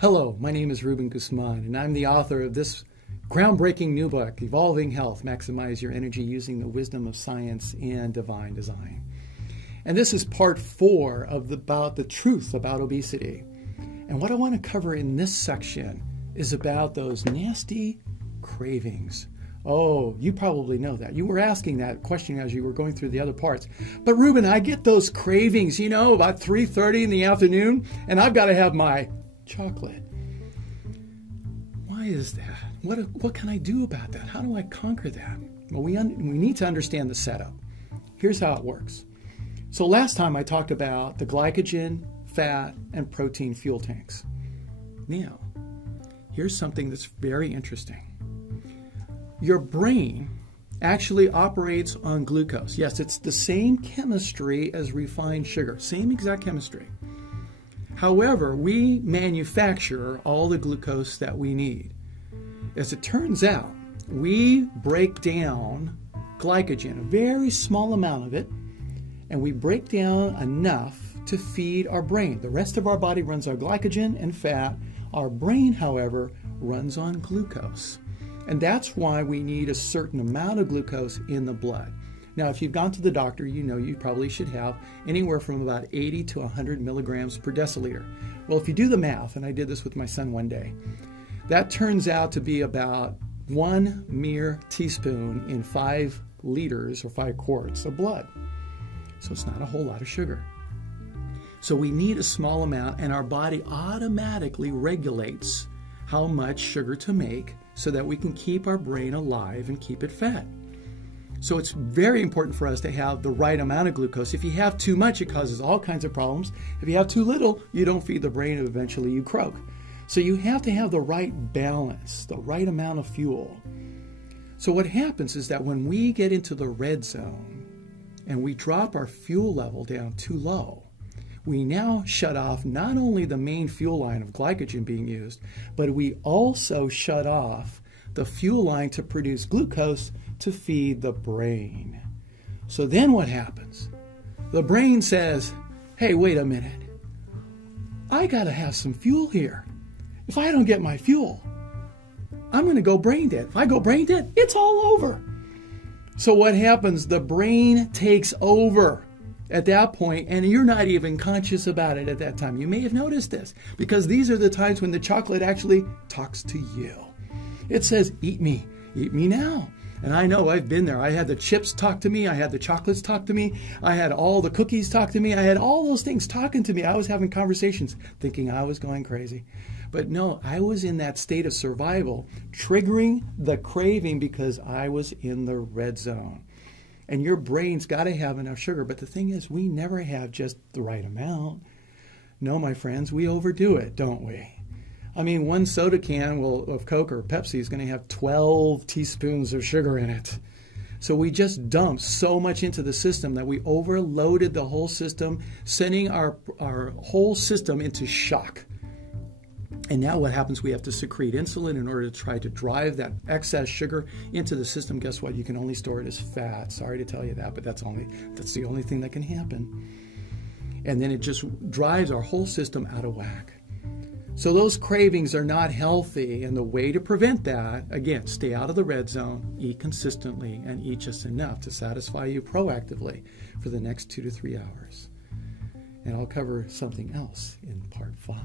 Hello, my name is Ruben Guzman, and I'm the author of this groundbreaking new book, Evolving Health, Maximize Your Energy Using the Wisdom of Science and Divine Design. And this is part 4 of about the truth about obesity. And what I want to cover in this section is about those nasty cravings. Oh, you probably know that. You were asking that question as you were going through the other parts. But Ruben, I get those cravings, about 3:30 in the afternoon, and I've got to have my chocolate. Why is that? What can I do about that? How do I conquer that? Well, we need to understand the setup. Here's how it works. So last time I talked about the glycogen, fat, and protein fuel tanks. Now, here's something that's very interesting. Your brain actually operates on glucose. Yes, it's the same chemistry as refined sugar, same exact chemistry. However, we manufacture all the glucose that we need. As it turns out, we break down glycogen, a very small amount of it, and we break down enough to feed our brain. The rest of our body runs on glycogen and fat. Our brain, however, runs on glucose. And that's why we need a certain amount of glucose in the blood. Now, if you've gone to the doctor, you know you probably should have anywhere from about 80 to 100 milligrams per deciliter. Well, if you do the math, and I did this with my son one day, that turns out to be about 1 mere teaspoon in 5 liters or 5 quarts of blood. So it's not a whole lot of sugar. So we need a small amount, and our body automatically regulates how much sugar to make so that we can keep our brain alive and keep it fed. So it's very important for us to have the right amount of glucose. If you have too much, it causes all kinds of problems. If you have too little, you don't feed the brain and eventually you croak. So you have to have the right balance, the right amount of fuel. So what happens is that when we get into the red zone and we drop our fuel level down too low, we now shut off not only the main fuel line of glycogen being used, but we also shut off the fuel line to produce glucose to feed the brain. So then what happens? The brain says, hey, wait a minute. I got to have some fuel here. If I don't get my fuel, I'm going to go brain dead. If I go brain dead, it's all over. So what happens? The brain takes over at that point, and you're not even conscious about it at that time. You may have noticed this, because these are the times when the chocolate actually talks to you. It says, eat me now. And I know I've been there. I had the chips talk to me. I had the chocolates talk to me. I had all the cookies talk to me. I had all those things talking to me. I was having conversations thinking I was going crazy. But no, I was in that state of survival, triggering the craving because I was in the red zone. And your brain's got to have enough sugar. But the thing is, we never have just the right amount. No, my friends, we overdo it, don't we? I mean, one soda can of Coke or Pepsi is going to have 12 teaspoons of sugar in it. So we just dumped so much into the system that we overloaded the whole system, sending our whole system into shock. And now what happens? We have to secrete insulin in order to try to drive that excess sugar into the system. Guess what? You can only store it as fat. Sorry to tell you that, but that's the only thing that can happen. And then it just drives our whole system out of whack. So those cravings are not healthy, and the way to prevent that, again, stay out of the red zone, eat consistently, and eat just enough to satisfy you proactively for the next 2 to 3 hours. And I'll cover something else in part 5.